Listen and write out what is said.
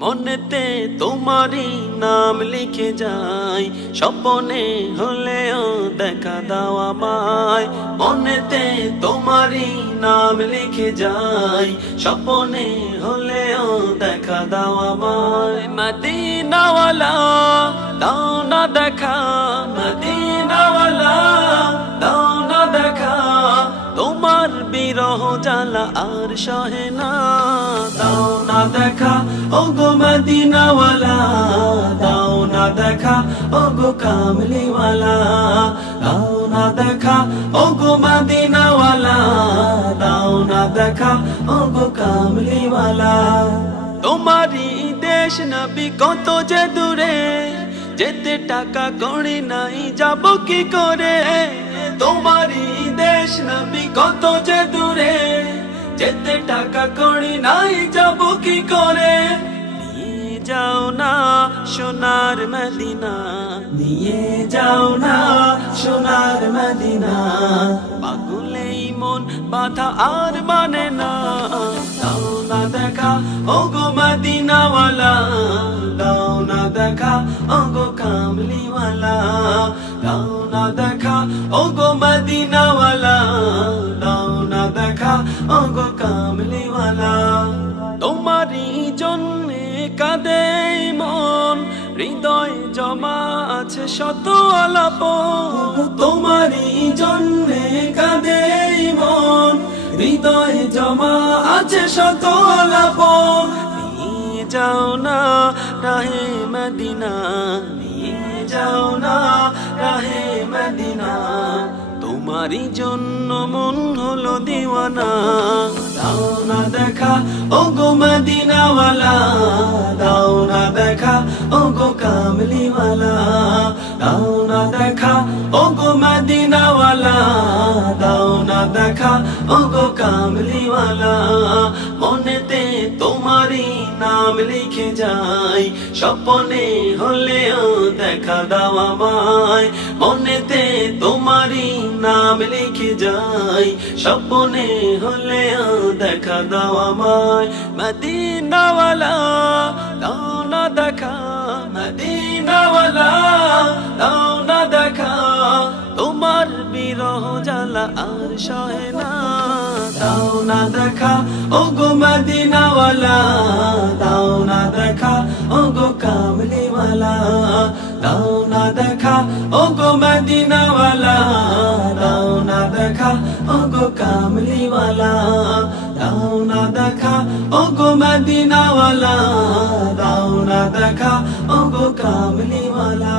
মনেতে তোমারই নাম লিখে যাই, স্বপনে হলেও দেখা দাও আমায়। মনেতে তোমারই নাম লিখে যাই, স্বপনে হলেও দেখা দাও আমায়। মদিনাওয়ালা, দাও না দেখা। মদিনাওয়ালা, দাও না দেখা। তোমার বিরহ জ্বালা আর সহে না। দাও না দেখা। ও গো মদিনাওয়ালা, দাও না দেখা ও গো কামলিওয়ালা, দাও না দেখা ও গো মদিনাওয়ালা, দাও না দেখা ও গো কামলিওয়ালা। তোমারই দেশ নবী কত যে দূরে, যেতে টাকা করি নাই, যাব কি করে? তোমারই দেশ নবী কত যে দূরে, যেতে টাকা করি নাই, যাব কি করে? সোনার মদিনা। নিয়ে যাও না সোনার মদিনা। পাগুলেই মন বাধা আর মানে না। দাও না দেখা ও গো মদিনাওয়ালা। দাও না দেখা ও গো কামলিওয়ালা। দাও না দেখা ও গো মদিনাওয়ালা। দাও না দেখা ও গো কামলিওয়ালা। তোমারই জন্যে কাঁদে এই মন হৃদয় জমা আছে শত আলাপ। তোমারই জন্যে কাঁদে মন। হৃদয় জমা আছে শত আলাপ। নিয়ে যাও না রাহে মদিনা। নিয়ে যাও না রাহে মদিনা। তোমারই জন্য মন হলো দিওয়ানা। দাও না দেখা ও গো মদিনাওয়ালা দাও না দেখা ও গো কামলিওয়ালা দাও না দেখা ও গো মদিনাওয়ালা দাও না দেখা ও গো কামলিওয়ালা, মনেতে তোমারই নাম লিখে যাই। স্বপনে হলেও দেখা দাও আমায়। মনেতে তোমারই নাম লিখে যাই। স্বপনে হলেও দেখা দাও আমায়। মদিনাওয়ালা, দাও না দেখা। মদিনাওয়ালা, দাও না দেখা। তোমার বিরহ জ্বালা আর সহে না। দাও না দেখা ও গো মদিনাওয়ালা, দাও না দেখা ও গো কামলিওয়ালা দাও না দেখা ও গো মদিনাওয়ালা, দাও না দেখা ও গো কামলিওয়ালা দাও না দেখা ও গো মদিনাওয়ালা, দাও না দেখা ও গো কামলিওয়ালা